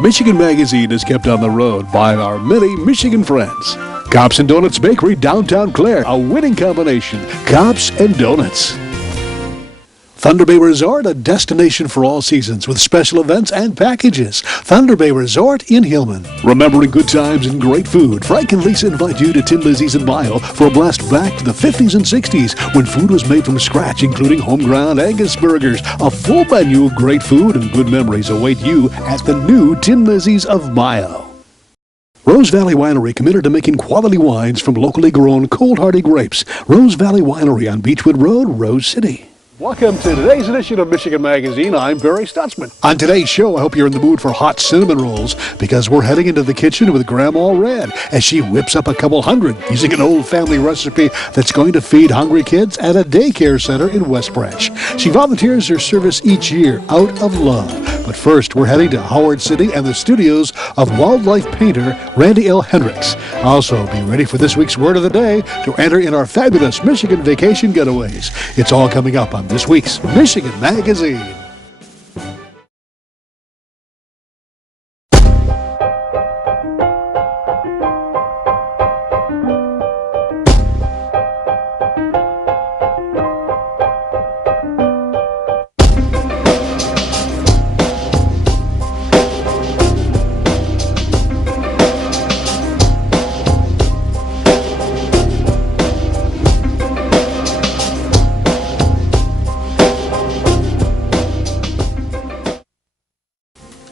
Michigan Magazine is kept on the road by our many Michigan friends. Cops and Donuts Bakery, downtown Clare, a winning combination. Cops and Donuts. Thunder Bay Resort, a destination for all seasons with special events and packages. Thunder Bay Resort in Hillman. Remembering good times and great food, Frank and Lisa invite you to Tin Lizzie's in Mile for a blast back to the 50s and 60s when food was made from scratch, including home-ground Angus burgers. A full menu of great food and good memories await you at the new Tin Lizzie's of Mile. Rose Valley Winery committed to making quality wines from locally grown cold-hardy grapes. Rose Valley Winery on Beechwood Road, Rose City. Welcome to today's edition of Michigan Magazine. I'm Barry Stutzman. On today's show, I hope you're in the mood for hot cinnamon rolls because we're heading into the kitchen with Grandma Red as she whips up a couple hundred using an old family recipe that's going to feed hungry kids at a daycare center in West Branch. She volunteers her service each year out of love. But first, we're heading to Howard City and the studios of wildlife painter Randy L. Hendricks. Also, be ready for this week's Word of the Day to enter in our fabulous Michigan vacation getaways. It's all coming up on this week's Michigan Magazine.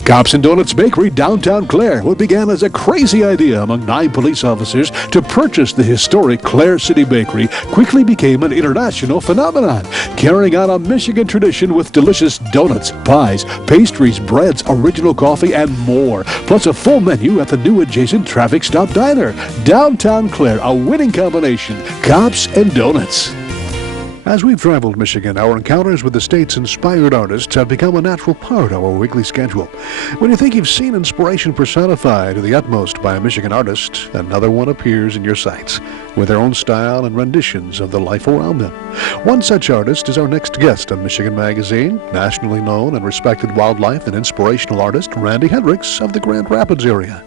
Cops and Donuts Bakery, downtown Clare, what began as a crazy idea among 9 police officers to purchase the historic Clare City Bakery quickly became an international phenomenon, carrying on a Michigan tradition with delicious donuts, pies, pastries, breads, original coffee, and more, plus a full menu at the new adjacent traffic stop diner. Downtown Clare, a winning combination. Cops and Donuts. As we've traveled Michigan, our encounters with the state's inspired artists have become a natural part of our weekly schedule. When you think you've seen inspiration personified to the utmost by a Michigan artist, another one appears in your sights, with their own style and renditions of the life around them. One such artist is our next guest on Michigan Magazine, nationally known and respected wildlife and inspirational artist Randy Hendricks of the Grand Rapids area.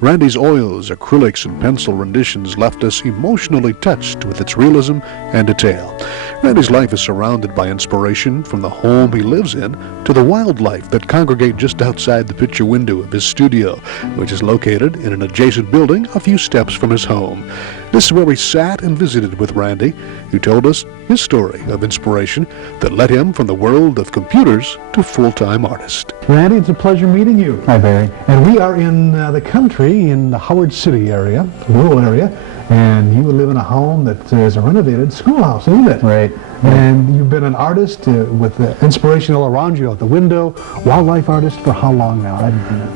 Randy's oils, acrylics, and pencil renditions left us emotionally touched with its realism and detail. Randy's life is surrounded by inspiration from the home he lives in to the wildlife that congregate just outside the picture window of his studio, which is located in an adjacent building a few steps from his home. This is where we sat and visited with Randy, who told us his story of inspiration that led him from the world of computers to full-time artist. Randy, it's a pleasure meeting you. Hi, Barry. And we are in the country, in the Howard City area, rural area, and you live in a home that is a renovated schoolhouse, isn't it? Right. And you've been an artist with inspiration all around you, out the window, wildlife artist for how long now?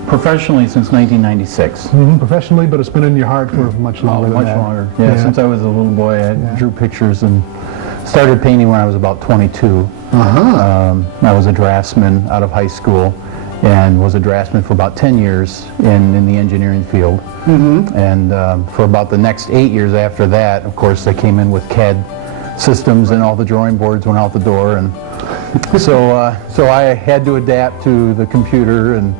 Professionally since 1996. Professionally, but it's been in your heart for much longer than that. Much longer. Yeah, since I was a little boy, I drew pictures and started painting when I was about 22. I was a draftsman out of high school and was a draftsman for about 10 years in the engineering field. And for about the next 8 years after that, of course, I came in with CAD systems and all the drawing boards went out the door, and so I had to adapt to the computer and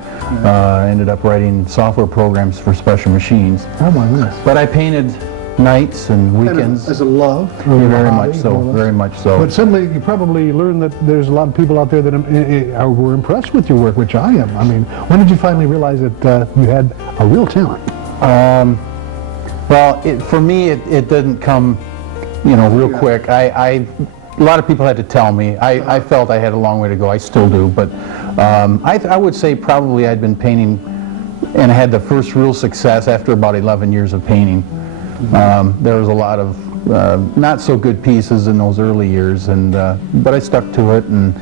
ended up writing software programs for special machines. Oh my goodness. But I painted nights and weekends. As a love? Yeah, very much so, very much so. But suddenly you probably learned that there's a lot of people out there that were impressed with your work, which I am. I mean, when did you finally realize that you had a real talent? Well, for me, it didn't come, real quick. A lot of people had to tell me. I felt I had a long way to go. I still do, but I would say probably I'd been painting, and I had the first real success after about 11 years of painting. There was a lot of not so good pieces in those early years, but I stuck to it, and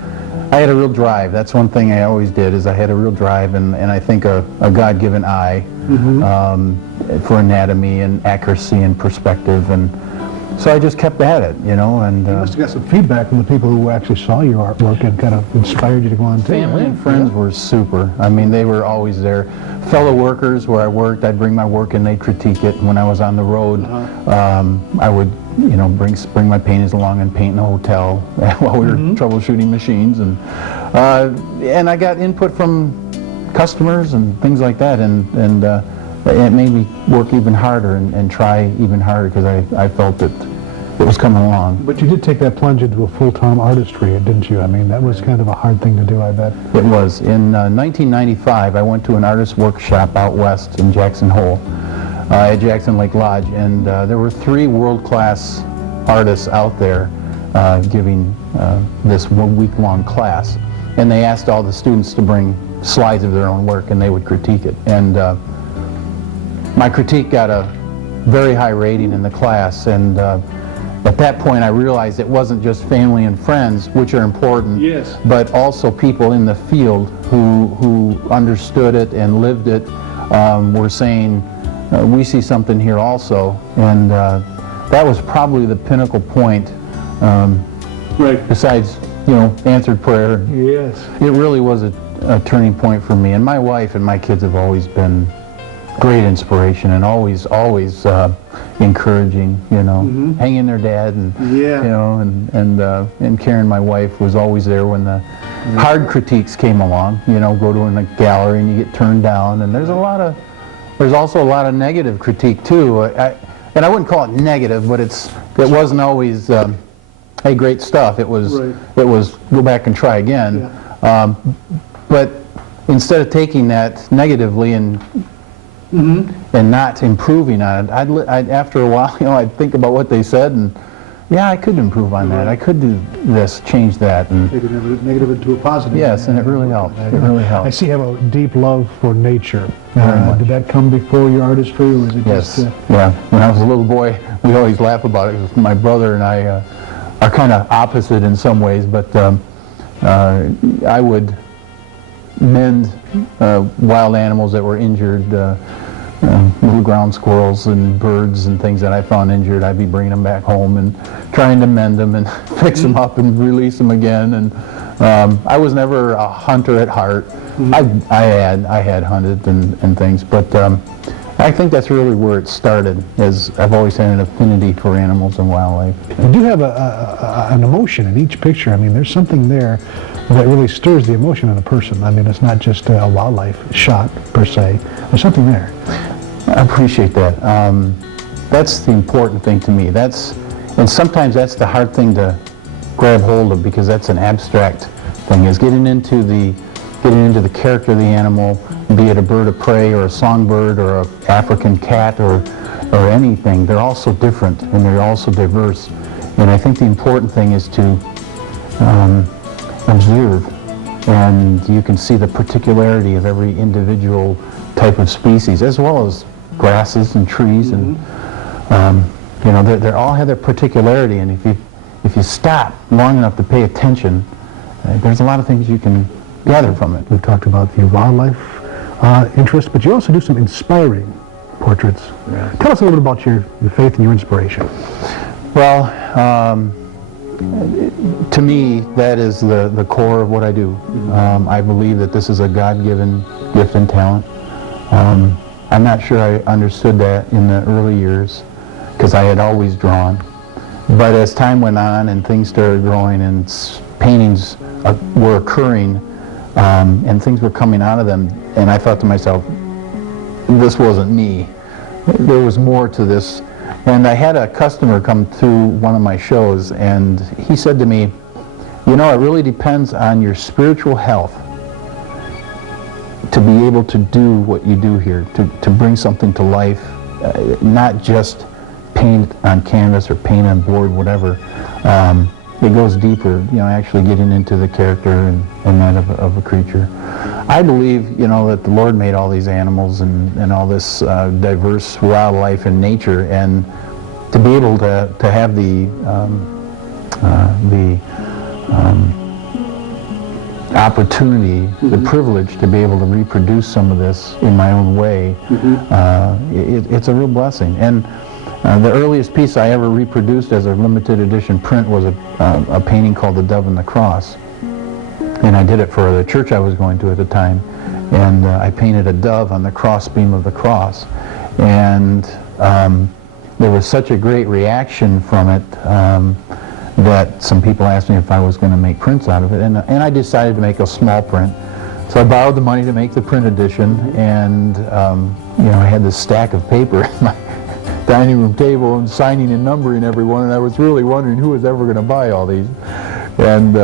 I had a real drive. That's one thing I always did, is I had a real drive, and I think a God-given eye for anatomy and accuracy and perspective, and so I just kept at it, and... You must have got some feedback from the people who actually saw your artwork and kind of inspired you to go on too. Family and friends were super. I mean, they were always there. Fellow workers where I worked, I'd bring my work and they'd critique it. When I was on the road, I would, bring my paintings along and paint in the hotel while we were troubleshooting machines. And I got input from customers and things like that, and it made me work even harder and try even harder because I felt that it was coming along. But you did take that plunge into a full-time artistry, didn't you? I mean, that was kind of a hard thing to do, I bet. It was. In 1995, I went to an artist workshop out west in Jackson Hole, at Jackson Lake Lodge, and there were 3 world-class artists out there giving this 1-week-long class. And they asked all the students to bring slides of their own work, and they would critique it. And my critique got a very high rating in the class, and at that point I realized it wasn't just family and friends, which are important, yes, but also people in the field who understood it and lived it, were saying, we see something here also. And that was probably the pinnacle point, right, besides, answered prayer. Yes. It really was a turning point for me. And my wife and my kids have always been great inspiration and always encouraging, hang in there, Dad, and and Karen, my wife, was always there when the hard critiques came along. Go to a gallery and you get turned down, and there's also a lot of negative critique too. And I wouldn't call it negative, but it wasn't always hey, great stuff. It was go back and try again. Yeah. But instead of taking that negatively and not improving on it, I'd after a while, I'd think about what they said, and yeah, I could improve on that. I could do this, change that, and take a negative into a positive. Yes, and it really helped. It really helped. I see you have a deep love for nature. Did that come before your artistry, or was it yes. just? Yeah. When I was a little boy, we always laugh about it. My brother and I are kind of opposite in some ways, but I would mend wild animals that were injured. Little ground squirrels and birds and things that I found injured. I'd be bringing them back home and trying to mend them and fix them up and release them again. And I was never a hunter at heart. I had hunted and things, but I think that's really where it started, as I've always had an affinity for animals and wildlife. You do have an emotion in each picture. I mean, there's something there that really stirs the emotion in a person. I mean, it's not just a wildlife shot per se. There's something there. I appreciate that. That's the important thing to me. And sometimes that's the hard thing to grab hold of, because that's an abstract thing, is getting into the character of the animal, be it a bird of prey or a songbird or an African cat or anything. They're all so different and they're all so diverse. And I think the important thing is to observe, and you can see the particularity of every individual type of species, as well as grasses and trees, and they all have their particularity. And if you stop long enough to pay attention, there's a lot of things you can gather from it. We've talked about the wildlife interest, but you also do some inspiring portraits. Yeah. Tell us a little bit about your faith and your inspiration. Well, to me, that is the core of what I do. I believe that this is a God-given gift and talent. I'm not sure I understood that in the early years, because I had always drawn. But as time went on and things started growing and paintings were occurring, and things were coming out of them, and I thought to myself, this wasn't me. There was more to this. And I had a customer come through one of my shows, and he said to me, it really depends on your spiritual health to be able to do what you do here, to bring something to life, not just paint on canvas or paint on board, whatever. It goes deeper, actually getting into the character and that of a creature. I believe, that the Lord made all these animals and all this diverse wildlife and nature, and to be able to have the opportunity, the privilege to be able to reproduce some of this in my own way, it's a real blessing. And the earliest piece I ever reproduced as a limited edition print was a painting called The Dove and the Cross. And I did it for the church I was going to at the time. And I painted a dove on the cross beam of the cross. And there was such a great reaction from it that some people asked me if I was going to make prints out of it. And I decided to make a small print. So I borrowed the money to make the print edition, and you know, I had this stack of paper at my dining room table and signing and numbering everyone, and I was really wondering who was ever going to buy all these. And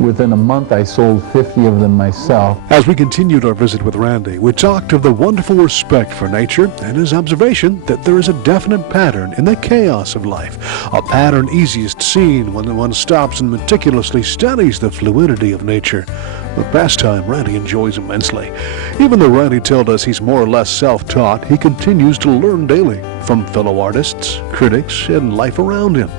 within a month I sold 50 of them myself. As we continued our visit with Randy, we talked of the wonderful respect for nature and his observation that there is a definite pattern in the chaos of life, a pattern easiest seen when one stops and meticulously studies the fluidity of nature. The pastime Randy enjoys immensely. Even though Randy told us he's more or less self-taught, he continues to learn daily from fellow artists, critics, and life around him.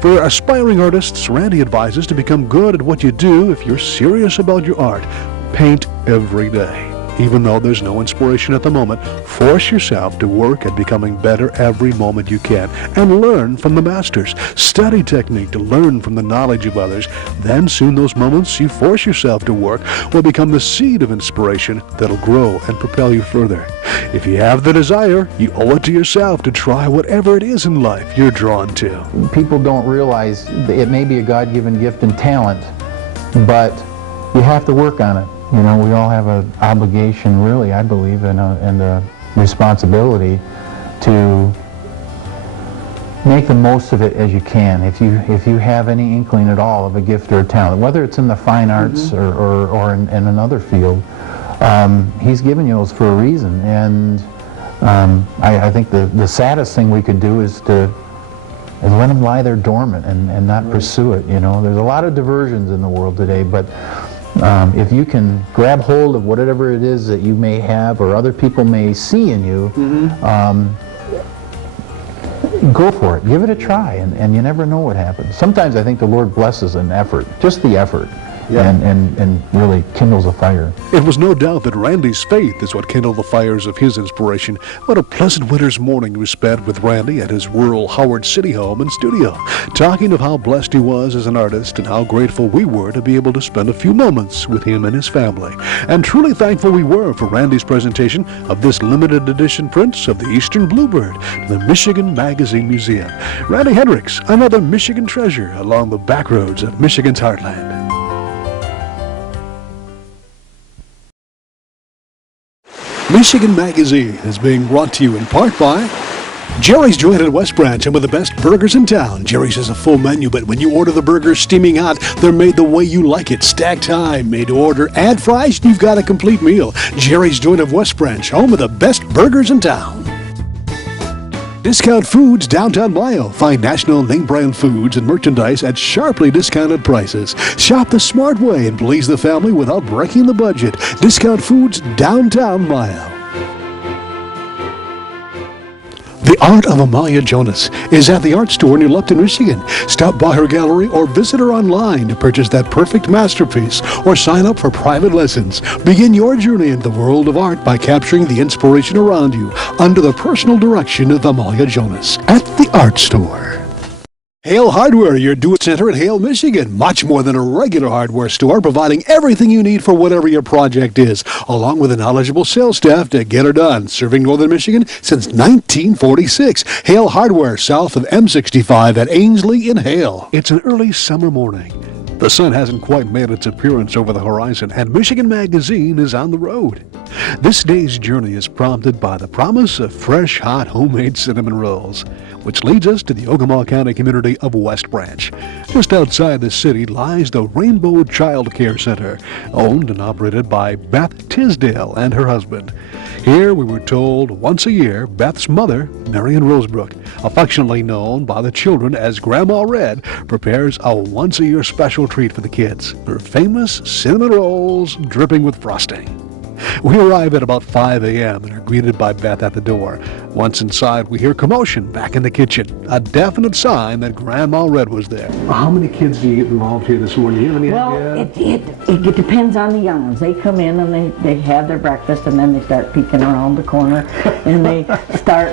For aspiring artists, Randy advises to become good at what you do if you're serious about your art. Paint every day. Even though there's no inspiration at the moment, force yourself to work at becoming better every moment you can, and learn from the masters. Study technique to learn from the knowledge of others. Then soon those moments you force yourself to work will become the seed of inspiration that'll grow and propel you further. If you have the desire, you owe it to yourself to try whatever it is in life you're drawn to. People don't realize that it may be a God-given gift and talent, but you have to work on it. You know, we all have an obligation, really, I believe, and a responsibility to make the most of it as you can. If you have any inkling at all of a gift or a talent, whether it's in the fine arts or in another field, He's given you those for a reason. And I think the saddest thing we could do is to let them lie there dormant and not pursue it. You know, there's a lot of diversions in the world today, but if you can grab hold of whatever it is that you may have or other people may see in you, go for it. Give it a try, and you never know what happens. Sometimes I think the Lord blesses an effort, just the effort. Yeah. And really kindles a fire. It was no doubt that Randy's faith is what kindled the fires of his inspiration. What a pleasant winter's morning we spent with Randy at his rural Howard City home and studio, talking of how blessed he was as an artist and how grateful we were to be able to spend a few moments with him and his family. And truly thankful we were for Randy's presentation of this limited edition prints of the Eastern Bluebird to the Michigan Magazine Museum. Randy Hendricks, another Michigan treasure along the back roads of Michigan's heartland. Michigan Magazine is being brought to you in part by Jerry's Joint in West Branch, some of the best burgers in town. Jerry's has a full menu, but when you order the burgers steaming hot, they're made the way you like it. Stacked high, made to order. Add fries, and you've got a complete meal. Jerry's Joint of West Branch, home of the best burgers in town. Discount Foods Downtown Mile. Find national name brand foods and merchandise at sharply discounted prices. Shop the smart way and please the family without breaking the budget. Discount Foods Downtown Mile. The Art of Amalia Jonas is at the art store near Lupton, Michigan. Stop by her gallery or visit her online to purchase that perfect masterpiece or sign up for private lessons. Begin your journey into the world of art by capturing the inspiration around you under the personal direction of Amalia Jonas at the art store. Hale Hardware, your do-it center in Hale, Michigan. Much more than a regular hardware store, providing everything you need for whatever your project is, along with a knowledgeable sales staff to get her done. Serving Northern Michigan since 1946. Hale Hardware, south of M65 at Ainsley in Hale. It's an early summer morning. The sun hasn't quite made its appearance over the horizon, and Michigan Magazine is on the road. This day's journey is prompted by the promise of fresh, hot, homemade cinnamon rolls, which leads us to the Ogemaw County community of West Branch. Just outside the city lies the Rainbow Child Care Center, owned and operated by Beth Tisdale and her husband. Here, we were told, once a year, Beth's mother, Marion Rosebrook, affectionately known by the children as Grandma Red, prepares a once-a-year special treat for the kids, her famous cinnamon rolls dripping with frosting. We arrive at about 5 a.m. and are greeted by Beth at the door. Once inside, we hear commotion back in the kitchen, a definite sign that Grandma Red was there. How many kids do you get involved here this morning? Do you have any idea? It depends on the young ones. They come in and they have their breakfast, and then they start peeking around the corner and they start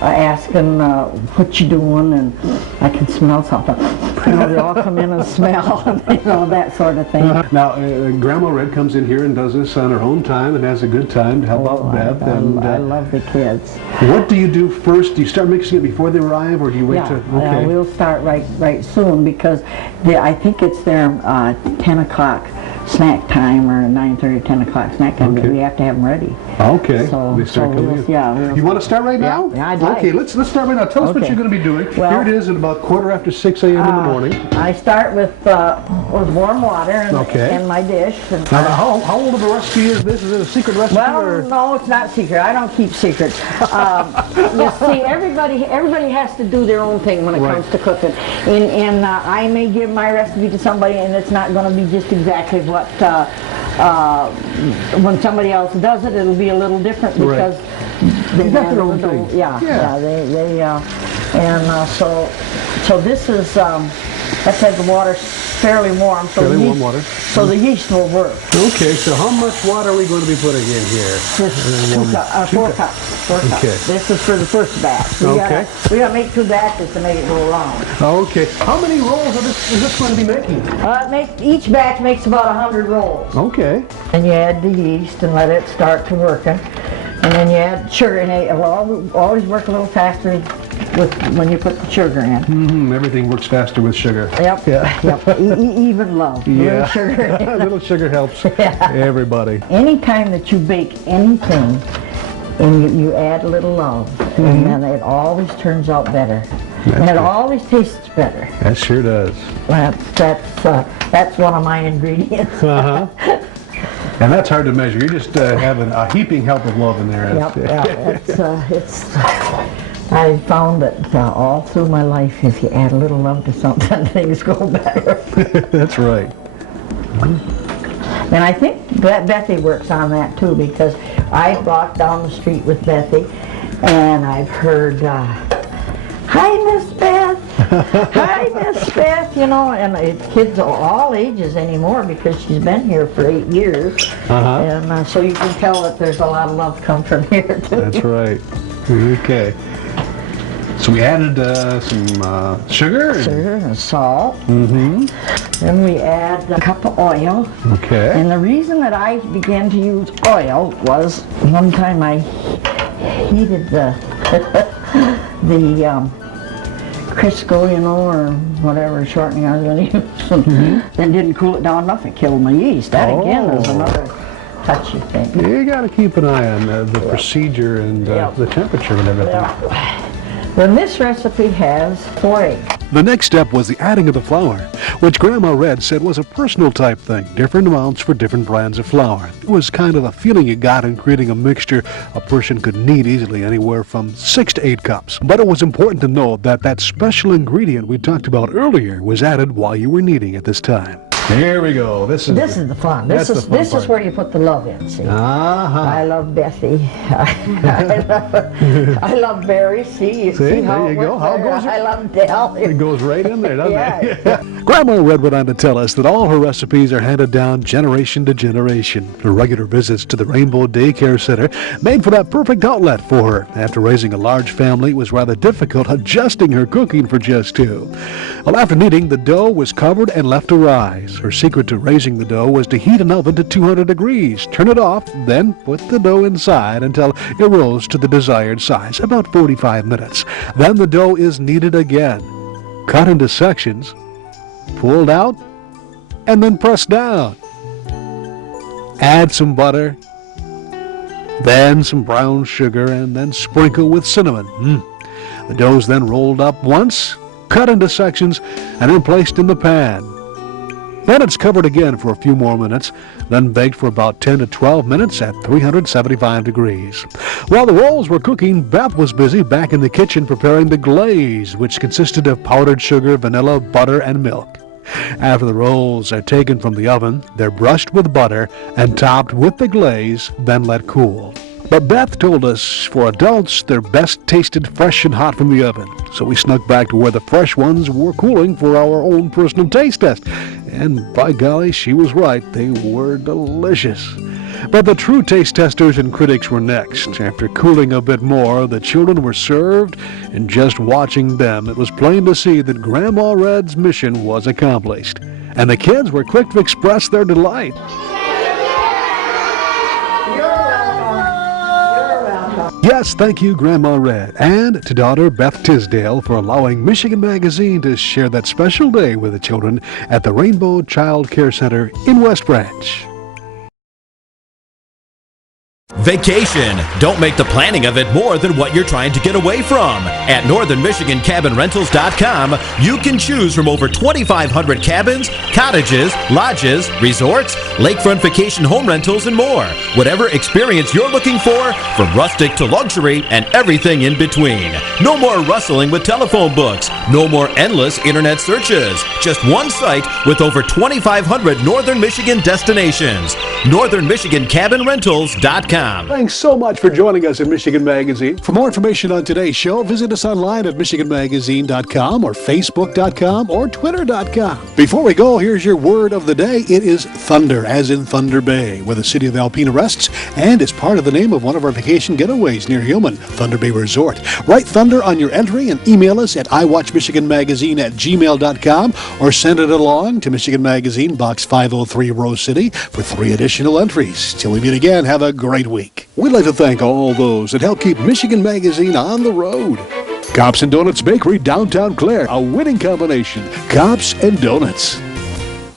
asking what you doing, and I can smell something. You know, they all come in and smell, you know, that sort of thing. Now, Grandma Red comes in here and does this on her own time and has a good time to help out Beth. I love the kids. What do you do first? Do you start mixing it before they arrive, or do you wait to? Okay. We'll start right soon, because I think it's their 10 o'clock snack time or 9:30 or 10 o'clock snack time, Okay. we have to have them ready. Okay. So, They start coming in. yeah. You want to start right now? Yeah, I'd like. Okay, let's start right now. Tell us what Okay. you're going to be doing. Well, Here it is at about 6:15 a.m. in the morning. I start with warm water Okay. in my dish. And, Now, how old of a recipe is this? Is it a secret recipe? well, or? no, it's not secret. I don't keep secrets. You see, everybody has to do their own thing when it Right. comes to cooking. And I may give my recipe to somebody, and it's not going to be just exactly what. When somebody else does it, it'll be a little different Right. because they got their have own the- thing. Yeah, Yeah. so this is let's have the water fairly warm. So Fairly the warm yeast, water. So the yeast will work. Okay, so how much water are we going to be putting in here? Four cups. Okay. This is for the first batch. Okay. We gotta make 2 batches to make it go around. Okay. How many rolls is this going to be making? Each batch makes about 100 rolls. Okay. And you add the yeast and let it start to working. And then you add sugar, and it will always work a little faster when you put the sugar in. Everything works faster with sugar. Yep. Yeah. Yep. Even love. Yeah. Little sugar. Little sugar helps everybody. Anytime that you bake anything and you add a little love, and then it always turns out better. And it always tastes better. That sure does. That's one of my ingredients. Uh-huh. And that's hard to measure. You're just having a heaping help of love in there. Yep, I found that all through my life, if you add a little love to something, things go better. That's right. And I think that Bethy works on that too, because I walked down the street with Bethy, and I've heard, "Hi, Miss Beth." "Hi, Miss Beth," and it's kids of all ages anymore because she's been here for 8 years. And so you can tell that there's a lot of love come from here too. That's right. Okay. So we added some sugar. Sugar and salt. Then we add a cup of oil. Okay. And the reason that I began to use oil was one time I heated the Crisco, or whatever shortening I was going to use, and then didn't cool it down enough. It killed my yeast. That again is another touchy thing. You got to keep an eye on the procedure and the temperature and everything. Then this recipe has 4 eggs. The next step was the adding of the flour, which Grandma Red said was a personal type thing, different amounts for different brands of flour. It was kind of the feeling you got in creating a mixture a person could knead easily, anywhere from 6 to 8 cups. But it was important to know that that special ingredient we talked about earlier was added while you were kneading at this time. Here we go. This is the fun. This is where you put the love in. See, I love Bethy. I love Barry. See how there it you go. works How there? goes it? I love Dell. It goes right in there, doesn't it? Grandma Red went on to tell us that all her recipes are handed down generation to generation. Her regular visits to the Rainbow Daycare Center made for that perfect outlet for her. After raising a large family, it was rather difficult adjusting her cooking for just 2. Well, after kneading, the dough was covered and left to rise. Her secret to raising the dough was to heat an oven to 200 degrees, turn it off, then put the dough inside until it rose to the desired size, about 45 minutes. Then the dough is kneaded again, cut into sections, pulled out, and then pressed down. Add some butter, then some brown sugar, and then sprinkle with cinnamon. The dough's then rolled up once, cut into sections, and then placed in the pan. Then it's covered again for a few more minutes, then baked for about 10 to 12 minutes at 375 degrees. While the rolls were cooking, Beth was busy back in the kitchen preparing the glaze, which consisted of powdered sugar, vanilla, butter, and milk. After the rolls are taken from the oven, they're brushed with butter and topped with the glaze, then let cool. But Beth told us for adults, they're best tasted fresh and hot from the oven. So we snuck back to where the fresh ones were cooling for our own personal taste test. And by golly, she was right. They were delicious. But the true taste testers and critics were next. After cooling a bit more, the children were served, and just watching them, it was plain to see that Grandma Red's mission was accomplished. And the kids were quick to express their delight. Yes, thank you, Grandma Red, and to daughter Beth Tisdale for allowing Michigan Magazine to share that special day with the children at the Rainbow Child Care Center in West Branch. Vacation. Don't make the planning of it more than what you're trying to get away from. At northernmichigancabinrentals.com, you can choose from over 2,500 cabins, cottages, lodges, resorts, lakefront vacation home rentals, and more. Whatever experience you're looking for, from rustic to luxury and everything in between. No more rustling with telephone books. No more endless internet searches. Just one site with over 2,500 Northern Michigan destinations. northernmichigancabinrentals.com. Thanks so much for joining us in Michigan Magazine. For more information on today's show, visit us online at michiganmagazine.com or facebook.com or twitter.com. Before we go, here's your word of the day. It is thunder, as in Thunder Bay, where the city of Alpena rests, and is part of the name of one of our vacation getaways near Hillman, Thunder Bay Resort. Write thunder on your entry and email us at iwatchmichiganmagazine@gmail.com or send it along to Michigan Magazine, Box 503, Rose City, for 3 additional entries. Till we meet again, have a great week. We'd like to thank all those that help keep Michigan Magazine on the road. Cops and Donuts Bakery, downtown Clare, a winning combination. Cops and Donuts.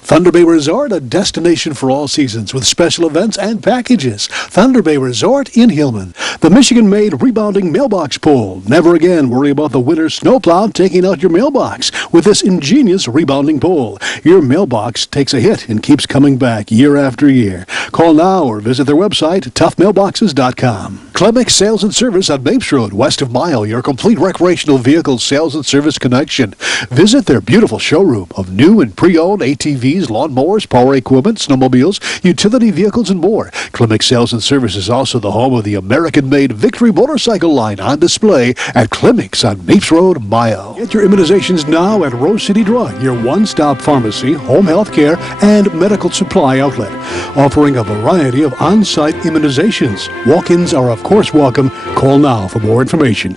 Thunder Bay Resort, a destination for all seasons with special events and packages. Thunder Bay Resort in Hillman. The Michigan-made rebounding mailbox pole. Never again worry about the winter snowplow taking out your mailbox with this ingenious rebounding pole. Your mailbox takes a hit and keeps coming back year after year. Call now or visit their website, toughmailboxes.com. Clemix Sales and Service on Mapes Road, west of Mile, your complete recreational vehicle sales and service connection. Visit their beautiful showroom of new and pre-owned ATVs, lawnmowers, power equipment, snowmobiles, utility vehicles, and more. Clemix Sales and Service is also the home of the American-made Victory motorcycle line on display at Clemix on Mapes Road, Mile. Get your immunizations now at Rose City Drug, your one-stop pharmacy, home health care, and medical supply outlet, offering a variety of on-site immunizations. Walk-ins are of course welcome. Call now for more information.